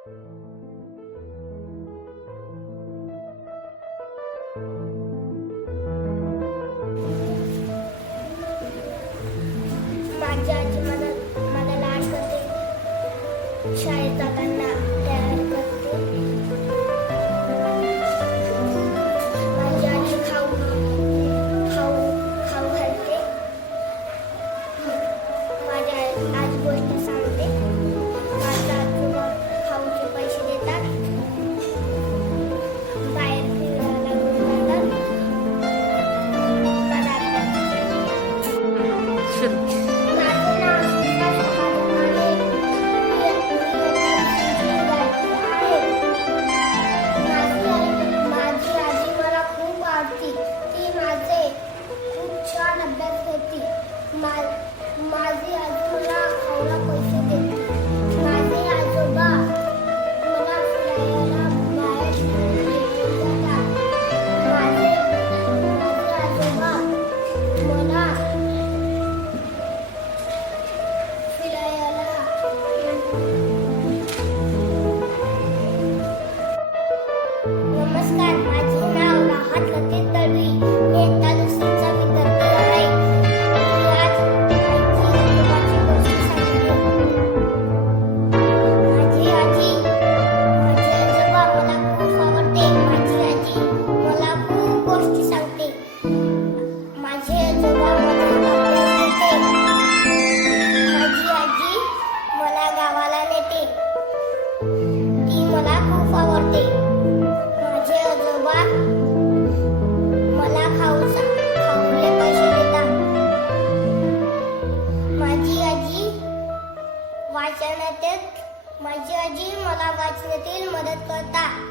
माझी आजी मला लाड करते, शाळेत जाताना तयार करते. माझी आजी खाऊ घालते. माझ्या आजी गोष्टी सांगते. माझा आजोबा खाऊचे पैसे देतात, बाहेर फिरायला घेऊन जातात. छान अभ्यास करते. माझे आजोबा खायला पैसे देते. माझे आजोबा मला फिरायला बाहेर घेऊन जातात. माझे आजोबा मला फिरायला. नमस्कार, माझे नाव राहत लते तळवी. मी इयत्ता दुसरीचा विद्यार्थी आहे. माझी आजोबा मला खूप आवडते. माझी आजी मला खूप गोष्टी सांगते. माझे आजोबा मला अभ्यास देते. माझी आजी मला गावाला नेते. ती मला खूप आवडते. माझे आजोबा मला खाऊले पैसे देतात. माझी आजी मला वाचनातील मदत करतात.